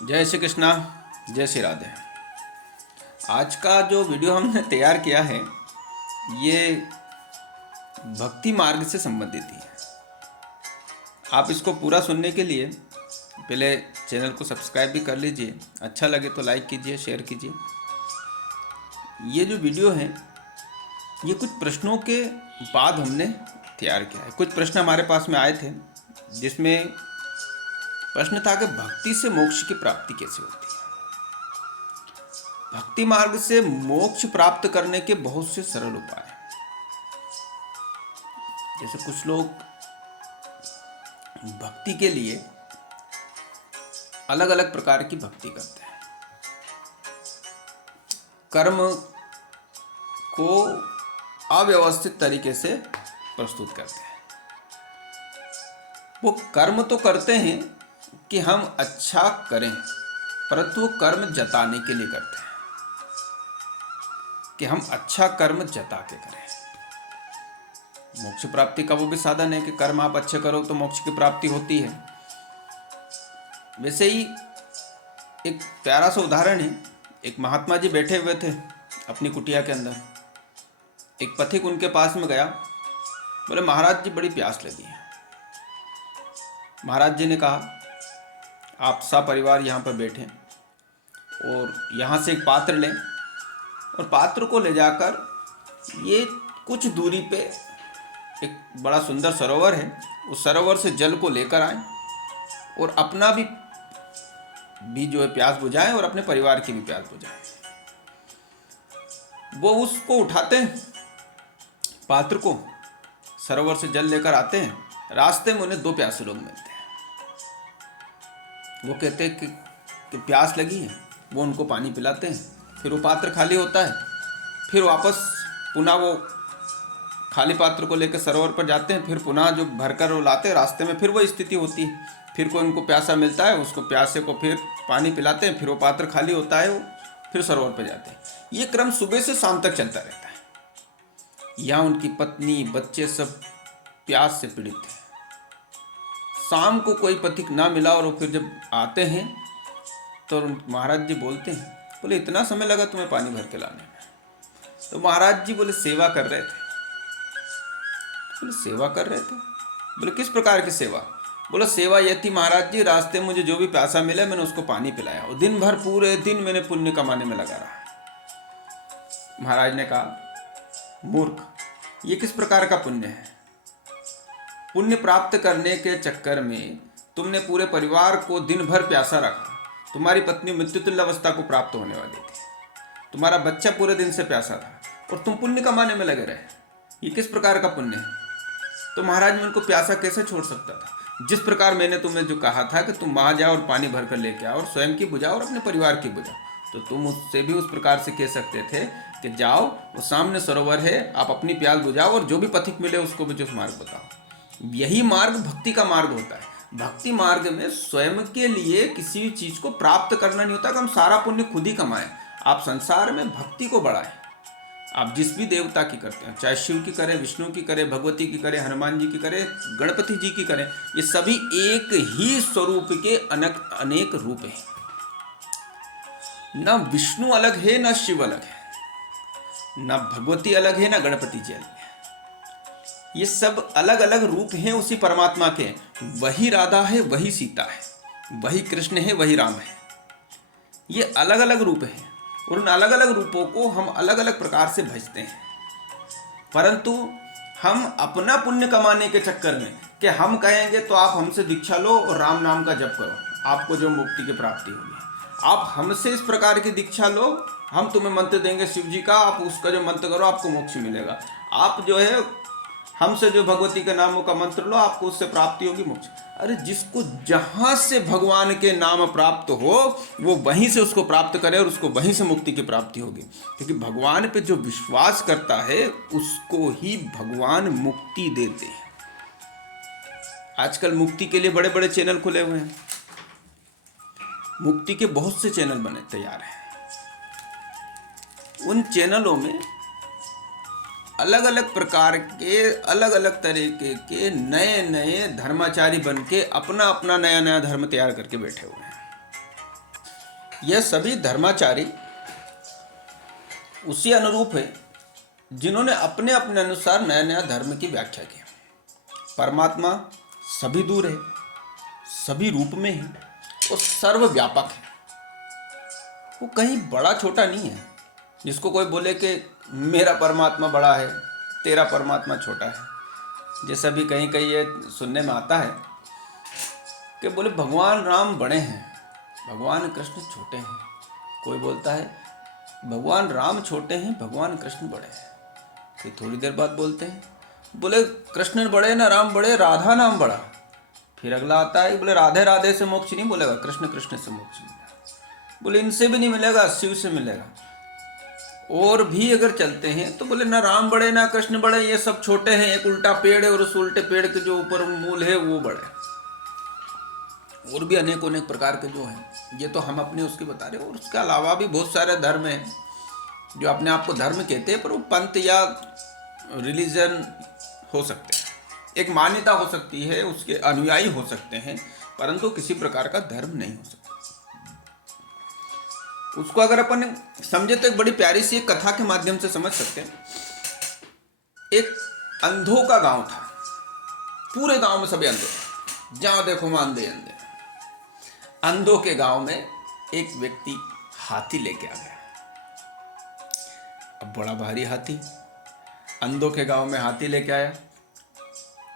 जय श्री कृष्णा। जय श्री राधे। आज का जो वीडियो हमने तैयार किया है ये भक्ति मार्ग से संबंधित ही है। आप इसको पूरा सुनने के लिए पहले चैनल को सब्सक्राइब भी कर लीजिए, अच्छा लगे तो लाइक कीजिए, शेयर कीजिए। ये जो वीडियो है ये कुछ प्रश्नों के बाद हमने तैयार किया है। कुछ प्रश्न हमारे पास में आए थे जिसमें प्रश्न था कि भक्ति से मोक्ष की प्राप्ति कैसे होती है। भक्ति मार्ग से मोक्ष प्राप्त करने के बहुत से सरल उपाय हैं। जैसे कुछ लोग भक्ति के लिए अलग अलग प्रकार की भक्ति करते हैं। कर्म को अव्यवस्थित तरीके से प्रस्तुत करते हैं। वो कर्म तो करते हैं कि हम अच्छा करें, परंतु वो कर्म जताने के लिए करते हैं कि हम अच्छा कर्म जता के करें। मोक्ष प्राप्ति का वो भी साधन है कि कर्म आप अच्छे करो तो मोक्ष की प्राप्ति होती है। वैसे ही एक प्यारा सा उदाहरण है। एक महात्मा जी बैठे हुए थे अपनी कुटिया के अंदर। एक पथिक उनके पास में गया, बोले महाराज जी बड़ी प्यास लगी है। महाराज जी ने कहा आप सपरिवार यहाँ पर बैठें और यहाँ से एक पात्र लें और पात्र को ले जाकर ये कुछ दूरी पे एक बड़ा सुंदर सरोवर है, उस सरोवर से जल को लेकर आएं और अपना भी जो है प्यास बुझाएं और अपने परिवार की भी प्यास बुझाएं। वो उसको उठाते हैं, पात्र को सरोवर से जल लेकर आते हैं। रास्ते में उन्हें दो प्यासे लोग मिलते हैं। वो कहते हैं कि प्यास लगी है। वो उनको पानी पिलाते हैं। फिर वो पात्र खाली होता है। फिर वापस पुनः वो खाली पात्र को लेकर सरोवर पर जाते हैं। फिर पुनः जो भरकर वो लाते हैं, रास्ते में फिर वो स्थिति होती है। फिर कोई उनको प्यासा मिलता है, उसको प्यासे को फिर पानी पिलाते हैं। फिर वो पात्र खाली होता है, वो फिर सरोवर पर जाते हैं। ये क्रम सुबह से शाम तक चलता रहता है। यहाँ उनकी पत्नी बच्चे सब प्यास से पीड़ित थे। शाम को कोई पथिक ना मिला और वो फिर जब आते हैं तो महाराज जी बोलते हैं, बोले इतना समय लगा तुम्हें पानी भर के लाने में? तो महाराज जी बोले सेवा कर रहे थे। बोले सेवा कर रहे थे? बोले किस प्रकार की सेवा? बोले सेवा ये थी महाराज जी, रास्ते में मुझे जो भी प्यासा मिला मैंने उसको पानी पिलाया और दिन भर पूरे दिन मैंने पुण्य कमाने में लगा रहा। महाराज ने कहा मूर्ख, ये किस प्रकार का पुण्य है? पुण्य प्राप्त करने के चक्कर में तुमने पूरे परिवार को दिन भर प्यासा रखा। तुम्हारी पत्नी मृत्युतुल्य अवस्था को प्राप्त होने वाली थी। तुम्हारा बच्चा पूरे दिन से प्यासा था और तुम पुण्य कमाने में लगे रहे। ये किस प्रकार का पुण्य है? तो महाराज मैं उनको प्यासा कैसे छोड़ सकता था? जिस प्रकार मैंने तुम्हें जो कहा था कि तुम वहां जाओ और पानी भर कर लेके आओ और स्वयं की बुझाओ और अपने परिवार की बुझाओ, तो तुम उससे भी उस प्रकार से कह सकते थे कि जाओ वो सामने सरोवर है, आप अपनी प्यास बुझाओ और जो भी पथिक मिले उसको भी जो मार्ग बताओ। यही मार्ग भक्ति का मार्ग होता है। भक्ति मार्ग में स्वयं के लिए किसी भी चीज को प्राप्त करना नहीं होता कि हम सारा पुण्य खुद ही कमाएं। आप संसार में भक्ति को बढ़ाएं। आप जिस भी देवता की करते हैं, चाहे शिव की करें, विष्णु की करें, भगवती की करें, हनुमान जी की करें, गणपति जी की करें, ये सभी एक ही स्वरूप के अनेक रूप हैं। न विष्णु अलग है, न शिव अलग है, न भगवती अलग है, न गणपति जी अलग है। ये सब अलग अलग रूप हैं उसी परमात्मा के। वही राधा है, वही सीता है, वही कृष्ण है, वही राम है। ये अलग अलग रूप हैं और उन अलग अलग रूपों को हम अलग अलग प्रकार से भजते हैं। परंतु हम अपना पुण्य कमाने के चक्कर में कि हम कहेंगे तो आप हमसे दीक्षा लो और राम नाम का जप करो, आपको जो मुक्ति की प्राप्ति होगी। आप हमसे इस प्रकार की दीक्षा लो, हम तुम्हें मंत्र देंगे शिव जी का, आप उसका जो मंत्र करो आपको मोक्ष मिलेगा। आप जो है हमसे जो भगवती के नामों का मंत्र लो, आपको उससे प्राप्ति होगी मोक्ष। अरे जिसको जहां से भगवान के नाम प्राप्त हो वो वहीं से उसको प्राप्त करे और उसको वहीं से मुक्ति की प्राप्ति होगी। क्योंकि भगवान पे जो विश्वास करता है उसको ही भगवान मुक्ति देते हैं। आजकल मुक्ति के लिए बड़े बड़े चैनल खुले हुए हैं। मुक्ति के बहुत से चैनल बने तैयार हैं। उन चैनलों में अलग अलग प्रकार के अलग अलग तरीके के नए नए धर्माचारी बन के अपना अपना नया नया धर्म तैयार करके बैठे हुए हैं। यह सभी धर्माचारी उसी अनुरूप है जिन्होंने अपने अपने अनुसार नया नया धर्म की व्याख्या की। परमात्मा सभी दूर है, सभी रूप में है और सर्वव्यापक है। वो कहीं बड़ा छोटा नहीं है जिसको कोई बोले कि मेरा परमात्मा बड़ा है, तेरा परमात्मा छोटा है। जैसा भी कहीं कहीं ये सुनने में आता है कि बोले भगवान राम बड़े हैं, भगवान कृष्ण छोटे हैं। कोई बोलता है भगवान राम छोटे हैं, भगवान कृष्ण बड़े हैं। फिर थोड़ी देर बाद बोलते हैं बोले कृष्ण बड़े ना राम बड़े, राधा नाम बड़ा। फिर अगला आता है बोले राधे राधे से मोक्ष नहीं मिलेगा, कृष्ण कृष्ण से मोक्ष मिलेगा। बोले इनसे भी नहीं मिलेगा, शिव से मिलेगा। और भी अगर चलते हैं तो बोले ना राम बड़े ना कृष्ण बड़े, ये सब छोटे हैं। एक उल्टा पेड़ है और उस उल्टे पेड़ के जो ऊपर मूल है वो बड़े। और भी अनेक अनेक प्रकार के जो हैं, ये तो हम अपने उसके बता रहे हैं। और उसके अलावा भी बहुत सारे धर्म हैं जो अपने आप को धर्म कहते हैं, पर वो पंथ या रिलीजन हो सकते हैं, एक मान्यता हो सकती है, उसके अनुयायी हो सकते हैं, परंतु किसी प्रकार का धर्म नहीं हो सकता। उसको अगर अपन समझे तो एक बड़ी प्यारी सी एक कथा के माध्यम से समझ सकते हैं। एक अंधों का गांव था, पूरे गांव में सभी अंधे थे, जहां देखो वहां अंधे अंधे। अंधों के गांव में एक व्यक्ति हाथी लेके आ गया। अब बड़ा भारी हाथी अंधों के गांव में हाथी लेके आया।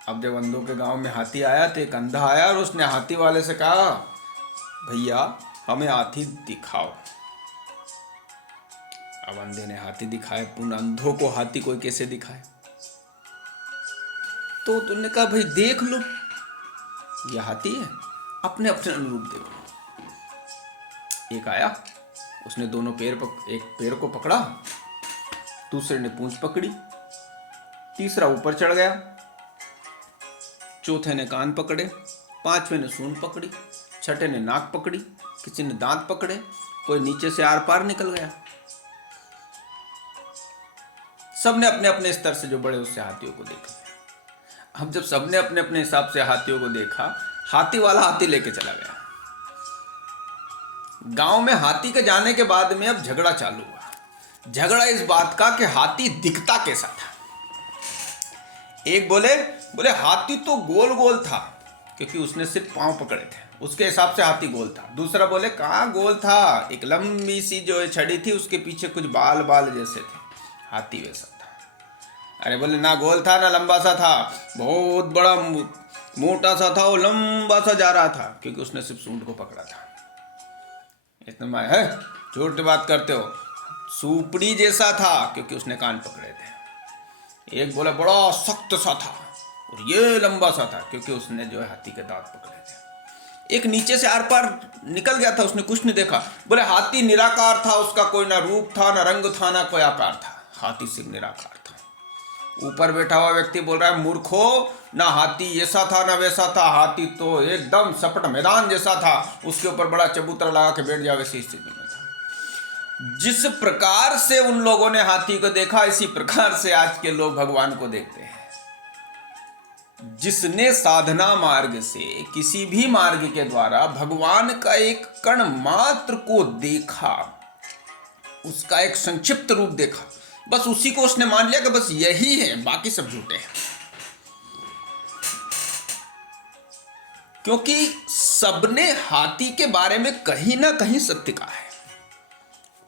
अब जब अंधों के गांव में हाथी आया तो एक अंधा आया और उसने हाथी वाले से कहा भैया हमें हाथी दिखाओ। अब अंधे ने हाथी दिखाए, पुनः अंधों को हाथी कोई कैसे दिखाए। तो तुमने कहा भाई देख लो ये हाथी है, अपने अपने अनुरूप देखो। एक आया, उसने दोनों एक पैर को पकड़ा, दूसरे ने पूंछ पकड़ी, तीसरा ऊपर चढ़ गया, चौथे ने कान पकड़े, पांचवें ने सूंड पकड़ी, छठे ने नाक पकड़ी, किसी ने दांत पकड़े, कोई नीचे से आर पार निकल गया। सबने अपने अपने स्तर से जो बड़े उससे हाथियों को देख लिया। अब जब सबने अपने अपने हिसाब से हाथियों को देखा, हाथी वाला हाथी लेके चला गया। गांव में हाथी के जाने के बाद में अब झगड़ा चालू हुआ। झगड़ा इस बात का कि हाथी दिखता कैसा था। एक बोले हाथी तो गोल गोल था, क्योंकि उसने सिर्फ पांव पकड़े थे, उसके हिसाब से हाथी गोल था। दूसरा बोले कहाँ गोल था, एक लंबी सी जो छड़ी थी उसके पीछे कुछ बाल बाल जैसे थे, हाथी वैसा था। अरे बोले ना गोल था ना लंबा सा था, बहुत बड़ा मोटा सा था, वो लंबा सा जा रहा था, क्योंकि उसने सिर्फ सूंड को पकड़ा था। इतना है झूठ बात करते हो, सुपड़ी जैसा था, क्योंकि उसने कान पकड़े थे। एक बोला बड़ा सख्त सा था और ये लंबा सा था, क्योंकि उसने जो है हाथी के दांत पकड़े थे। एक नीचे से आर पार निकल गया था, उसने कुछ नहीं देखा। बोले हाथी निराकार था, उसका कोई ना रूप था ना रंग था ना कोई आकार था, हाथी सिर्फ निराकार था। ऊपर बैठा हुआ व्यक्ति बोल रहा है मूर्खो, ना हाथी ऐसा था ना वैसा था, हाथी तो एकदम सपट मैदान जैसा था, उसके ऊपर बड़ा चबूतरा लगा के बैठ जाओ वैसी स्थिति में था। जिस प्रकार से उन लोगों ने हाथी को देखा, इसी प्रकार से आज के लोग भगवान को देखते हैं। जिसने साधना मार्ग से किसी भी मार्ग के द्वारा भगवान का एक कण मात्र को देखा, उसका एक संक्षिप्त रूप देखा, बस उसी को उसने मान लिया कि बस यही है, बाकी सब झूठे हैं। क्योंकि सबने हाथी के बारे में कहीं ना कहीं सत्य कहा है,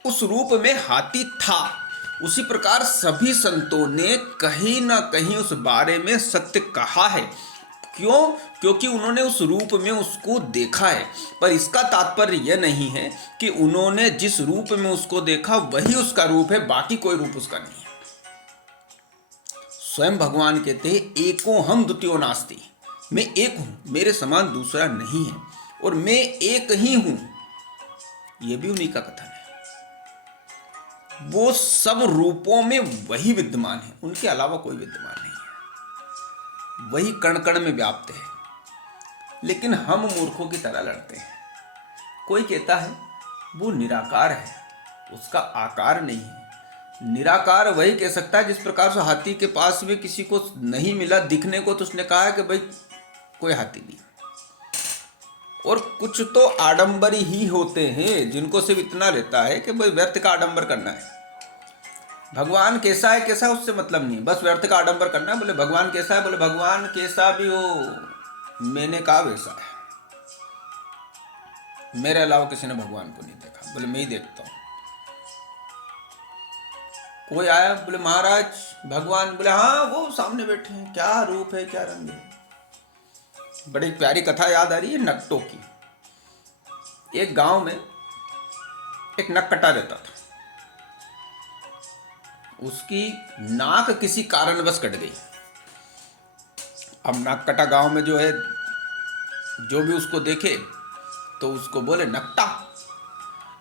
उस रूप में हाथी था। उसी प्रकार सभी संतों ने कहीं ना कहीं उस बारे में सत्य कहा है। क्यों? क्योंकि उन्होंने उस रूप में उसको देखा है। पर इसका तात्पर्य यह नहीं है कि उन्होंने जिस रूप में उसको देखा वही उसका रूप है, बाकी कोई रूप उसका नहीं है। स्वयं भगवान कहते हैं एको हम द्वितीयो नास्ति, मैं एक हूं, मेरे समान दूसरा नहीं है, और मैं एक ही हूं। यह भी उन्हीं का कथन है। वो सब रूपों में वही विद्यमान है, उनके अलावा कोई विद्यमान नहीं है, वही कण कण में व्याप्त है। लेकिन हम मूर्खों की तरह लड़ते हैं। कोई कहता है वो निराकार है, उसका आकार नहीं है। निराकार वही कह सकता है जिस प्रकार से हाथी के पास में किसी को नहीं मिला दिखने को, तो उसने कहा कि भाई कोई हाथी नहीं। और कुछ तो आडंबरी ही होते हैं जिनको सिर्फ इतना रहता है कि भाई व्यर्थ का आडंबर करना है। भगवान कैसा है कैसा उससे मतलब नहीं, बस व्यर्थ का आडंबर करना है। बोले भगवान कैसा है, बोले भगवान कैसा भी हो, मैंने कहा वैसा है। मेरे अलावा किसी ने भगवान को नहीं देखा। बोले मैं ही देखता हूँ। कोई आया, बोले महाराज भगवान, बोले हाँ वो सामने बैठे हैं, क्या रूप है क्या रंग है। बड़ी प्यारी कथा याद आ रही है नकटों की। एक गांव में एक नक्कटा रहता था। उसकी नाक किसी कारणवश कट गई। अब नक्कटा गांव में जो है, जो भी उसको देखे तो उसको बोले नकटा।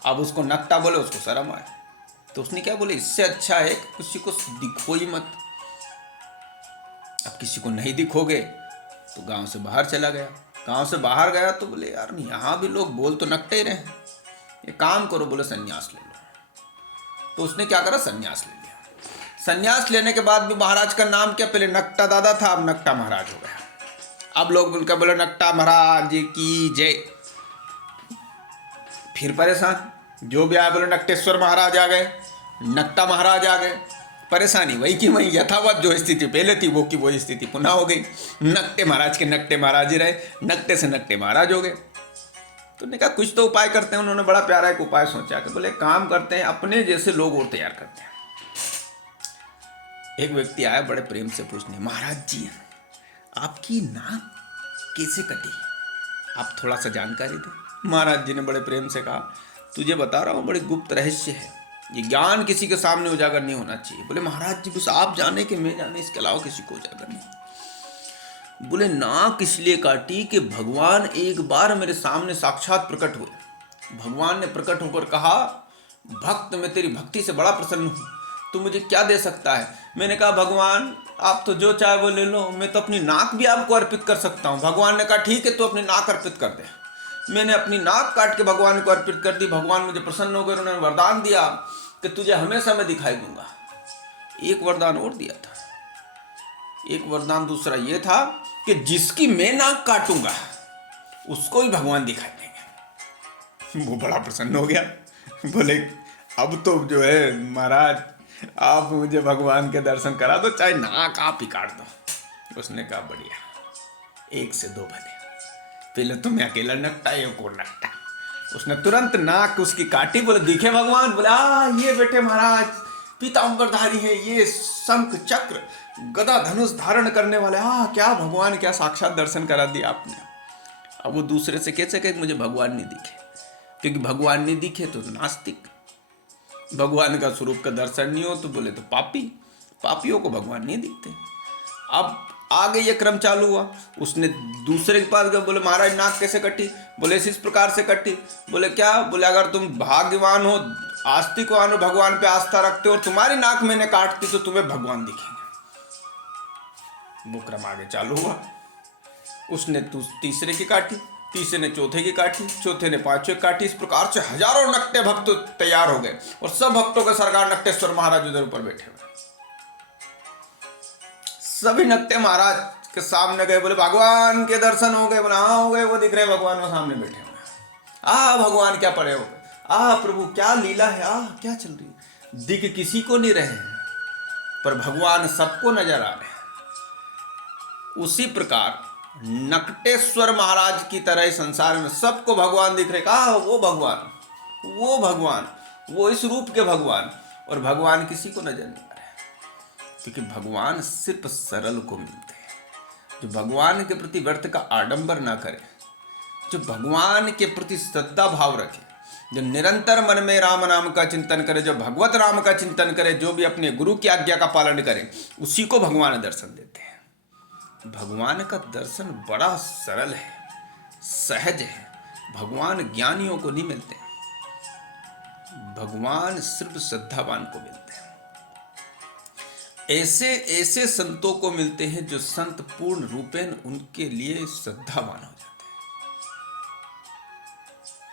अब उसको नकटा बोले, उसको शर्म आए। तो उसने क्या बोले, इससे अच्छा है कि किसी को दिखो ही मत। अब किसी को नहीं दिखोगे तो गांव से बाहर चला गया। गांव से बाहर गया तो बोले यार यहाँ भी लोग बोल तो नकटे ही रहे हैं, ये काम करो, बोले संन्यास ले लो। तो उसने क्या करा, संन्यास ले लिया। संन्यास लेने के बाद भी महाराज का नाम क्या, पहले नकटा दादा था, अब नकटा महाराज हो गया। अब लोग बोलकर बोले नकटा महाराज की जय। फिर परेशान, जो भी आया बोले नकटेश्वर महाराज आ गए, नकटा महाराज आ गए। परेशानी वही की वही, यथावत जो स्थिति पहले थी वो की वही स्थिति पुनः हो गई। नकटे महाराज के नकटे महाराज ही रहे, नकटे से नकटे महाराज हो गए। तो उन्होंने कहा कुछ तो उपाय करते हैं। उन्होंने बड़ा प्यारा एक उपाय सोचा कि बोले काम करते हैं, अपने जैसे लोग और तैयार करते हैं। एक व्यक्ति आया बड़े प्रेम से पूछने, महाराज जी आपकी नाक कैसे कटी, आप थोड़ा सा जानकारी दें। महाराज जी ने बड़े प्रेम से कहा, तुझे बता रहा हूँ बड़े गुप्त रहस्य है, ये ज्ञान किसी के सामने उजागर नहीं होना चाहिए। बोले महाराज जी बस आप जाने कि मैं जाने, इसके अलावा किसी को उजागर नहीं। बोले नाक इसलिए काटी कि भगवान एक बार मेरे सामने साक्षात प्रकट हुए। भगवान ने प्रकट होकर कहा, भक्त मैं तेरी भक्ति से बड़ा प्रसन्न हूँ, तू मुझे क्या दे सकता है। मैंने कहा भगवान आप तो जो चाहे वो ले लो, मैं तो अपनी नाक भी आपको अर्पित कर सकता हूँ। भगवान ने कहा ठीक है, तू अपनी नाक अर्पित कर दे। मैंने अपनी नाक काट के भगवान को अर्पित कर दी। भगवान मुझे प्रसन्न हो गए, उन्होंने वरदान दिया कि तुझे हमेशा मैं दिखाई दूंगा। एक वरदान और दिया था। एक वरदान दूसरा ये था कि जिसकी मैं नाक काटूंगा उसको भी भगवान दिखाई देंगे। वो बड़ा प्रसन्न हो गया। बोले अब तो जो है महाराज आप मुझे भगवान के दर्शन करा दो, चाहे नाक आप ही काट दो। उसने कहा बढ़िया, एक से दो भले, पहले तुम्हें अकेला नकटा एक और नकटा। उसने तुरंत नाक उसकी काटी। बोले दिखे भगवान, बोले ये बेटे महाराज पीताम्बरधारी है, ये शंख चक्र गदा धनुष धारण करने वाले, क्या भगवान, क्या साक्षात दर्शन करा दिया आपने। अब वो दूसरे से कैसे कहे मुझे भगवान नहीं दिखे, क्योंकि भगवान नहीं दिखे तो नास्तिक, भगवान का स्वरूप का दर्शन नहीं हो तो बोले तो पापी, पापियों को भगवान नहीं दिखते। अब आगे ये क्रम चालू हुआ। उसने दूसरे के पास गया, बोले महाराज नाक कैसे कटी। बोले इस प्रकार से कटी। बोले क्या। बोले अगर तुम भाग्यवान हो, आस्तिकवान हो, भगवान पे आस्था रखते हो और तुम्हारी नाक मैंने काटती तो तुम्हें भगवान दिखेंगे। वो क्रम आगे चालू हुआ। उसने तीसरे की काटी, तीसरे ने चौथे की काटी, चौथे ने पांचवें काटी। इस प्रकार से हजारों नकटे भक्त तैयार हो गए और सब भक्तों के सरकार नकटेश्वर महाराज उधर ऊपर बैठे हुए। सभी नकटे महाराज के सामने गए। बोले भगवान के दर्शन हो गए। बोले हाँ हो गए, वो दिख रहे भगवान वो सामने बैठे हुए। भगवान क्या पड़े हो गए, प्रभु क्या लीला है, क्या चल रही है। दिख किसी को नहीं रहे पर भगवान सबको नजर आ रहे हैं। उसी प्रकार नकटेश्वर महाराज की तरह संसार में सबको भगवान दिख रहे। वो भगवान, वो भगवान, वो इस रूप के भगवान, और भगवान किसी को नजर नहीं आ रहे, क्योंकि भगवान सिर्फ सरल को मिलते हैं। जो भगवान के प्रति व्यर्थ का आडंबर ना करे, जो भगवान के प्रति श्रद्धा भाव रखे, जो निरंतर मन में राम नाम का चिंतन करे, जो भगवत राम का चिंतन करे, जो भी अपने गुरु की आज्ञा का पालन करे, उसी को भगवान दर्शन देते हैं। भगवान का दर्शन बड़ा सरल है, सहज है। भगवान ज्ञानियों को नहीं मिलते, भगवान सिर्फ श्रद्धावान को मिलते हैं। ऐसे ऐसे संतों को मिलते हैं जो संत पूर्ण रूपेण उनके लिए श्रद्धावान हो जाते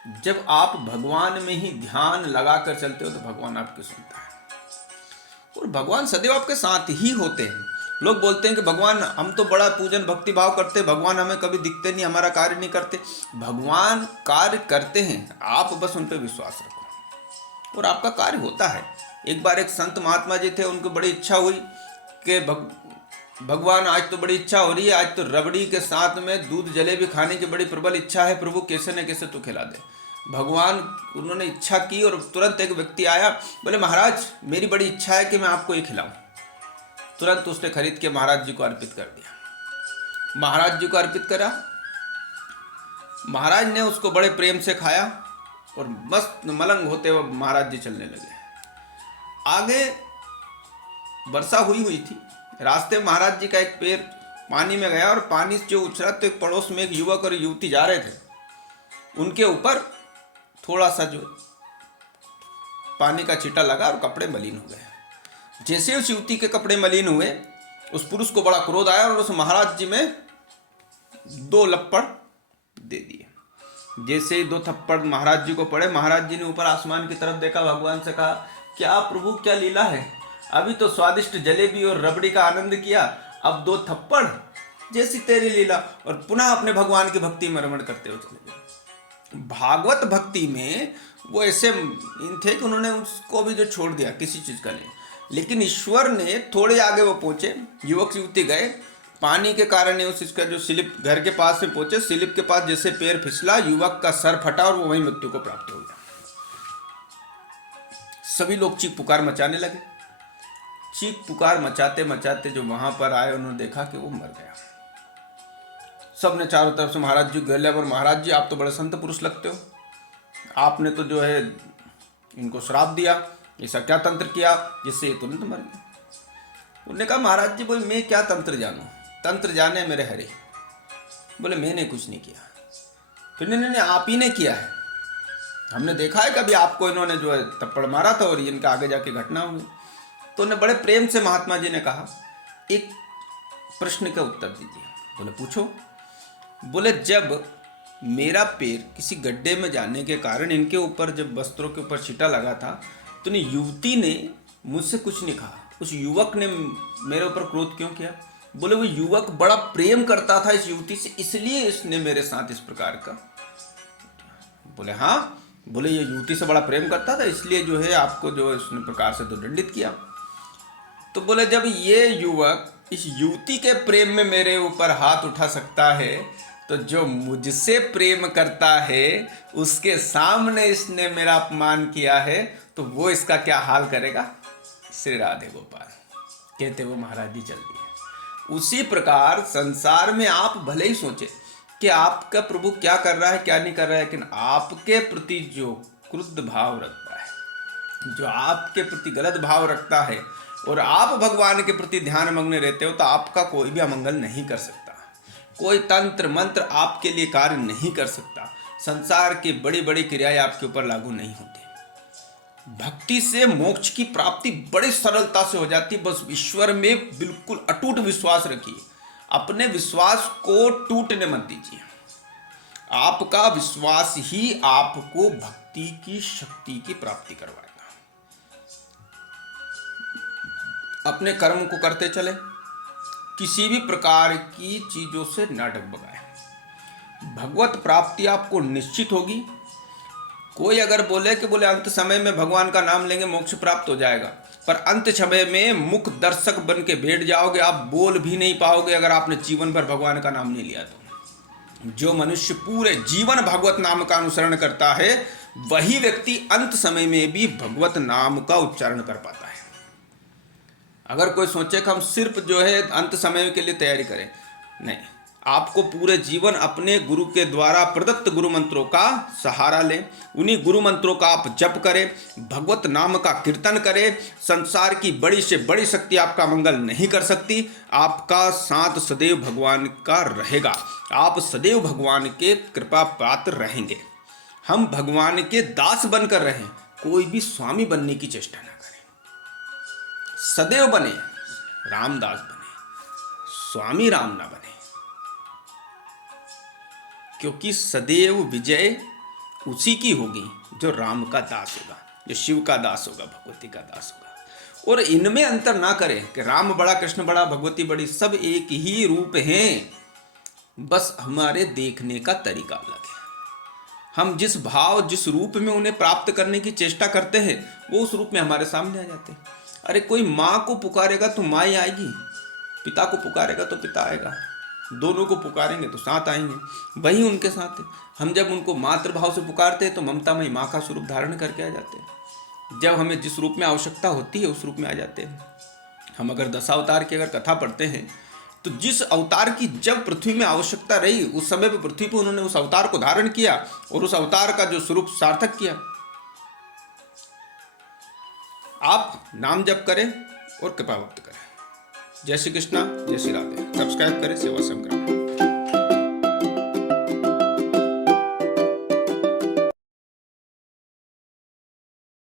हैं। जब आप भगवान में ही ध्यान लगाकर चलते हो तो भगवान आपकी सुनता है, और भगवान सदैव आपके साथ ही होते हैं। लोग बोलते हैं कि भगवान हम तो बड़ा पूजन भक्ति भाव करते हैं, भगवान हमें कभी दिखते नहीं, हमारा कार्य नहीं करते। भगवान कार्य करते हैं, आप बस उन पर विश्वास रखो और आपका कार्य होता है। एक बार एक संत महात्मा जी थे, उनको बड़ी इच्छा हुई कि भगवान आज तो बड़ी इच्छा हो रही है, आज तो रबड़ी के साथ में दूध जलेबी खाने की बड़ी प्रबल इच्छा है, प्रभु कैसे न कैसे तू खिला दे। भगवान, उन्होंने इच्छा की और तुरंत एक व्यक्ति आया, बोले महाराज मेरी बड़ी इच्छा है कि मैं आपको ये खिलाऊं। तुरंत उसने खरीद के महाराज जी को अर्पित कर दिया। महाराज जी को अर्पित करा, महाराज ने उसको बड़े प्रेम से खाया और मस्त मलंग होते हुए महाराज जी चलने लगे। आगे वर्षा हुई थी, रास्ते में महाराज जी का एक पैर पानी में गया और पानी जो उछला तो एक पड़ोस में एक युवक और युवती जा रहे थे, उनके ऊपर थोड़ा सा जो पानी का छींटा लगा और कपड़े मलिन हो गए। जैसे उस युवती के कपड़े मलिन हुए, उस पुरुष को बड़ा क्रोध आया और उस महाराज जी में 2 लप्पड़ दे दिए। जैसे ही 2 थप्पड़ महाराज जी को पड़े, महाराज जी ने ऊपर आसमान की तरफ देखा, भगवान से कहा क्या प्रभु क्या लीला है, अभी तो स्वादिष्ट जलेबी और रबड़ी का आनंद किया, अब 2 थप्पड़, जैसी तेरी लीला। और पुनः अपने भगवान की भक्ति में रमण करते हुए चले गए। भागवत भक्ति में वो ऐसे इन थे कि उन्होंने उसको भी जो छोड़ दिया किसी चीज का नहीं, लेकिन ईश्वर ने थोड़े आगे वो पहुंचे, युवक युवती गए, पानी के कारण उस इसका जो स्लिप घर के पास में पहुंचे, स्लिप के पास जैसे पैर फिसला, युवक का सर फटा और वो वहीं मृत्यु को प्राप्त हो गया। सभी लोग चीख पुकार मचाने लगे। चीख पुकार मचाते मचाते जो वहां पर आए, उन्होंने देखा कि वो मर गया। सबने चारों तरफ से महाराज जी गले और महाराज जी आप तो बड़े संत पुरुष लगते हो, आपने तो जो है इनको श्राप दिया, ऐसा क्या तंत्र किया जिससे ये तुरंत मर गए। उन्होंने कहा महाराज जी बोले मैं क्या तंत्र जानूं, तंत्र जाने मेरे हरे। बोले मैंने कुछ नहीं किया। फिर नहीं आप ही ने किया है, हमने देखा है कभी आपको इन्होंने जो है थप्पड़ मारा था और इनका आगे जाके घटना हुई। तो उन्हें बड़े प्रेम से महात्मा जी ने कहा एक प्रश्न का उत्तर दीजिए। बोले पूछो। बोले जब मेरा पैर किसी गड्ढे में जाने के कारण इनके ऊपर जब वस्त्रों के ऊपर छींटा लगा था, तो युवती ने मुझसे कुछ नहीं कहा, उस युवक ने मेरे ऊपर क्रोध क्यों किया। बोले वो युवक बड़ा प्रेम करता था इस युवती से, इसलिए इसने मेरे साथ इस प्रकार का। बोले हाँ। बोले ये युवती से बड़ा प्रेम करता था इसलिए जो है आपको जो इसने प्रकार से तो दंडित किया। तो बोले जब ये युवक इस युवती के प्रेम में मेरे ऊपर हाथ उठा सकता है, तो जो मुझसे प्रेम करता है उसके सामने इसने मेरा अपमान किया है, तो वो इसका क्या हाल करेगा। श्री राधे गोपाल कहते वो महाराज जी चल दिए। उसी प्रकार संसार में आप भले ही सोचे कि आपका प्रभु क्या कर रहा है क्या नहीं कर रहा है, लेकिन आपके प्रति जो क्रुद्ध भाव रखता है, जो आपके प्रति गलत भाव रखता है और आप भगवान के प्रति ध्यान मग्न रहते हो, तो आपका कोई भी अमंगल नहीं कर सकता। कोई तंत्र मंत्र आपके लिए कार्य नहीं कर सकता। संसार की बड़ी बड़ी क्रियाएं आपके ऊपर लागू नहीं होती। भक्ति से मोक्ष की प्राप्ति बड़ी सरलता से हो जाती। बस ईश्वर में बिल्कुल अटूट विश्वास रखिए, अपने विश्वास को टूटने मत दीजिए। आपका विश्वास ही आपको भक्ति की शक्ति की प्राप्ति करवाएगा। अपने कर्म को करते चले, किसी भी प्रकार की चीजों से न डगमगाए। भगवत प्राप्ति आपको निश्चित होगी। कोई अगर बोले कि बोले अंत समय में भगवान का नाम लेंगे मोक्ष प्राप्त हो जाएगा, पर अंत समय में मुख दर्शक बन के बैठ जाओगे, आप बोल भी नहीं पाओगे अगर आपने जीवन भर भगवान का नाम नहीं लिया तो। जो मनुष्य पूरे जीवन भगवत नाम का अनुसरण करता है, वही व्यक्ति अंत समय में भी भगवत नाम का उच्चारण कर पाता है। अगर कोई सोचे कि हम सिर्फ जो है अंत समय के लिए तैयारी करें, नहीं, आपको पूरे जीवन अपने गुरु के द्वारा प्रदत्त गुरु मंत्रों का सहारा लें। उन्हीं गुरु मंत्रों का आप जप करें, भगवत नाम का कीर्तन करें। संसार की बड़ी से बड़ी शक्ति आपका मंगल नहीं कर सकती। आपका साथ सदैव भगवान का रहेगा, आप सदैव भगवान के कृपा पात्र रहेंगे। हम भगवान के दास बनकर रहें, कोई भी स्वामी बनने की चेष्टा न करें। सदैव बने रामदास बने, स्वामी राम ना बने, क्योंकि सदैव विजय उसी की होगी जो राम का दास होगा, जो शिव का दास होगा, भगवती का दास होगा। और इनमें अंतर ना करें कि राम बड़ा कृष्ण बड़ा भगवती बड़ी, सब एक ही रूप हैं, बस हमारे देखने का तरीका अलग है। हम जिस भाव जिस रूप में उन्हें प्राप्त करने की चेष्टा करते हैं वो उस रूप में हमारे सामने आ जाते हैं। अरे कोई माँ को पुकारेगा तो माँ ही आएगी, पिता को पुकारेगा तो पिता आएगा, दोनों को पुकारेंगे तो साथ आएंगे, वही उनके साथ है। हम जब उनको मातृभाव से पुकारते हैं तो ममतामयी माँ का स्वरूप धारण करके आ जाते हैं। जब हमें जिस रूप में आवश्यकता होती है उस रूप में आ जाते हैं। हम अगर दशावतार की अगर कथा पढ़ते हैं तो जिस अवतार की जब पृथ्वी में आवश्यकता रही उस समय पर पृथ्वी पर उन्होंने उस अवतार को धारण किया और उस अवतार का जो स्वरूप सार्थक किया। आप नाम जप करें और कृपा भक्त करें। जय श्री कृष्णा, जय श्री राधे। सब्सक्राइब करें सेवा संग्राम।